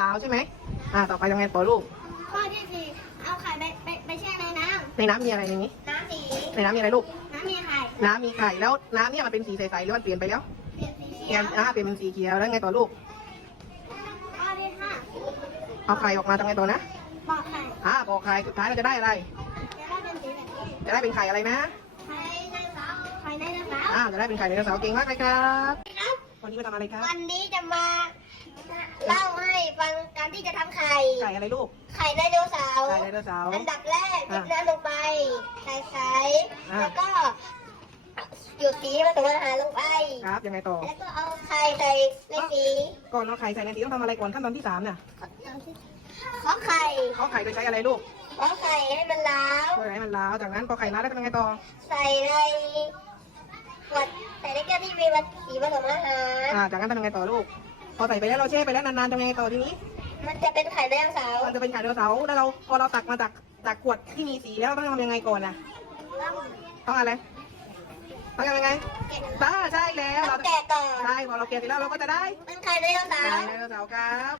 ลาวใช่ไหมอ่าต่อไปทำไงต่อลูกข้อที่สี่เอาไข่ไปไปไปแช่ในน้ในน้ำมีอะไรในนี้ำน้ำสีในน้ำมีอะไรลูก น้ำมีไข่น้ำมีไข่แล้วน้ำเนี่ยมันเป็นสีใสๆหรือมันเปลี่ยนไปแล้วเปลี่ยนสีเปเขีลี่ยยนวอ่าเปลี่ยนเป็นสีเขียวแล้วไงต่อลูกข้อที่ห้าเอาไข่ออกมาทำไงต่อนะปอกไข่อ่าปอกไข่สุดท้ายเราจะได้อะไร จะได้เป็นสีแบบนี้จะได้เป็นไข่อะไรนะไข่ในเสาไข่ในเสาอ่าจะได้เป็นไข่ไดโนเสาร์เก่งมากเลยครับ ครับ วันนี้มาทำอะไรครับวันนี้จะมา ไข่ไข่อะไรลูก ไข่ไดโนเสาร์ไข่ไดโนเสาร์ อันดับแรกอะดิบน้ำลงไปใส่ไข่อะแล้วก็หยุดสีผสมอาหารลงไป ครับ ยังไงต่อ แล้วก็เอาไข่ใส่ในสีก่อนเอาไข่ใส่ในสีต้องทำอะไรก่อนขั้นตอนที่สามน่ะขอไข่เขาไข่โดยใช้อะไรลูกขอไข่ให้มันล้าวเพื่อให้มันล้าว จากนั้นพอไข่ล้าวแล้วทำยังไงต่อ ใส่ในขวดใส่ในแก้วที่มีวัตสีผสมอาหาร อ่า จากนั้นทำยังไงต่อลูก พอใส่ไปแล้วเราแช่ไปแล้วนานๆทำยังไงต่อทีนี้ มันจะเป็นไข่ไดโนเสาร์มันจะเป็นไข่ไดโนเสาร์แล้วเราพอเราตักมาจากจากขวดที่มีสีแล้วต้องทำยังไงก่อนน่ะต้องอะไรต้องทำยังไงบ้าใช่แล้วต้เราองแกะก่อนใช่พอเราแกะเสร็จแล้วเราก็จะได้ เป็นไข่ไดโนเสาไข่ร์ไดโนเสาร์ครับ